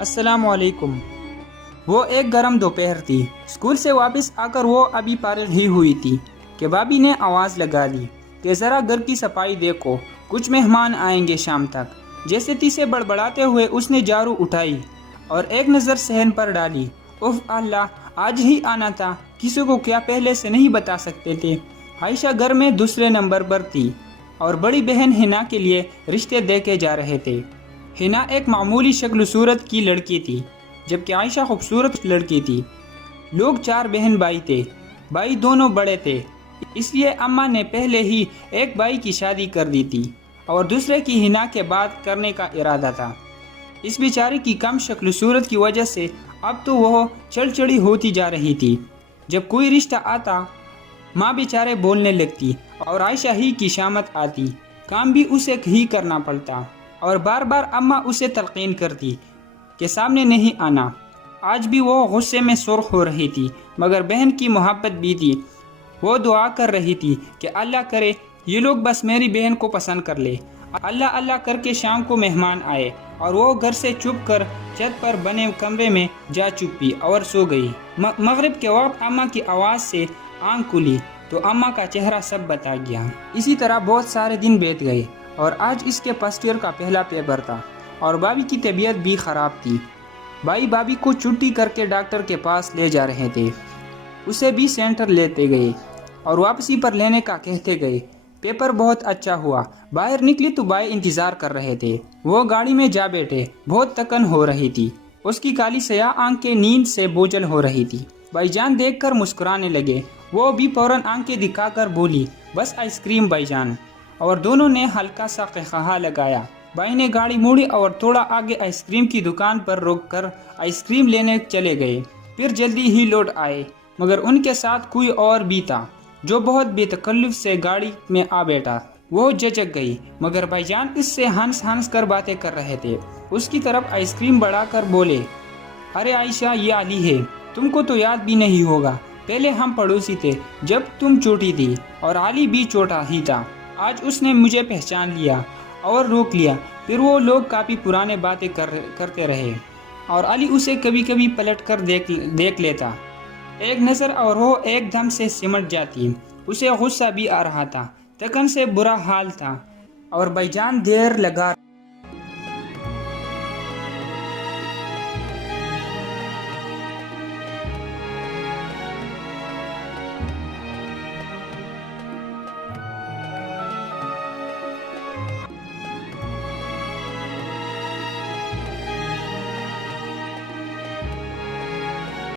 السلام علیکم۔ وہ ایک گرم دوپہر تھی۔ اسکول سے واپس آ کر وہ ابھی فارغ ہی ہوئی تھی کہ بھابھی نے آواز لگا دی کہ ذرا گھر کی صفائی دیکھو، کچھ مہمان آئیں گے شام تک۔ جیسے تیسے بڑبڑاتے ہوئے اس نے جھاڑو اٹھائی اور ایک نظر صحن پر ڈالی۔ اف اللہ، آج ہی آنا تھا، کسی کو کیا پہلے سے نہیں بتا سکتے تھے؟ عائشہ گھر میں دوسرے نمبر پر تھی اور بڑی بہن ہنا کے لیے رشتے دیکھے جا رہے تھے۔ ہنا ایک معمولی شکل و صورت کی لڑکی تھی جبکہ عائشہ خوبصورت لڑکی تھی۔ لوگ 4 بہن بھائی تھے، بھائی دونوں بڑے تھے، اس لیے اماں نے پہلے ہی ایک بھائی کی شادی کر دی تھی اور دوسرے کی ہنا کے بعد کرنے کا ارادہ تھا۔ اس بیچاری کی کم شکل و صورت کی وجہ سے اب تو وہ چڑچڑی ہوتی جا رہی تھی۔ جب کوئی رشتہ آتا ماں بیچارے بولنے لگتی اور عائشہ ہی کی شامت آتی، کام بھی اسے ہی کرنا پڑتا اور بار بار اماں اسے تلقین کرتی کہ سامنے نہیں آنا۔ آج بھی وہ غصے میں سرخ ہو رہی تھی، مگر بہن کی محبت بھی تھی۔ وہ دعا کر رہی تھی کہ اللہ کرے یہ لوگ بس میری بہن کو پسند کر لے۔ اللہ اللہ کر کے شام کو مہمان آئے اور وہ گھر سے چھپ کر چھت پر بنے کمرے میں جا چھپی اور سو گئی۔ مغرب کے وقت اماں کی آواز سے آنکھ کھلی تو اماں کا چہرہ سب بتا گیا۔ اسی طرح بہت سارے دن بیت گئے اور آج اس کے فرسٹ ایئر کا پہلا پیپر تھا اور بھابھی کی طبیعت بھی خراب تھی۔ بھائی بھابھی کو چھٹی کر کے ڈاکٹر کے پاس لے جا رہے تھے، اسے بھی سینٹر لیتے گئے اور واپسی پر لینے کا کہتے گئے۔ پیپر بہت اچھا ہوا۔ باہر نکلی تو بھائی انتظار کر رہے تھے۔ وہ گاڑی میں جا بیٹھے، بہت تھکن ہو رہی تھی، اس کی کالی سیاہ آنکھیں نیند سے بوجھل ہو رہی تھی۔ بھائی جان دیکھ کر مسکرانے لگے، وہ بھی فوراً آنکھیں دکھا کر بولی، بس آئس کریم بھائی جان، اور دونوں نے ہلکا سا قہقہا لگایا۔ بھائی نے گاڑی موڑی اور تھوڑا آگے آئس کریم کی دکان پر روک کر آئس کریم لینے چلے گئے، پھر جلدی ہی لوٹ آئے، مگر ان کے ساتھ کوئی اور بھی تھا جو بہت بے تکلف سے گاڑی میں آ بیٹھا۔ وہ جھجک گئی، مگر بھائی جان اس سے ہنس ہنس کر باتیں کر رہے تھے۔ اس کی طرف آئس کریم بڑھا کر بولے، ارے عائشہ، یہ علی ہے، تم کو تو یاد بھی نہیں ہوگا، پہلے ہم پڑوسی تھے جب تم چھوٹی تھی اور علی بھی چھوٹا ہی تھا۔ آج اس نے مجھے پہچان لیا اور روک لیا۔ پھر وہ لوگ کافی پرانے باتیں کرتے رہے اور علی اسے کبھی کبھی پلٹ کر دیکھ لیتا، ایک نظر اور وہ ایک دم سے سمٹ جاتی۔ اسے غصہ بھی آ رہا تھا، تھکن سے برا حال تھا اور بھائی جان دیر لگا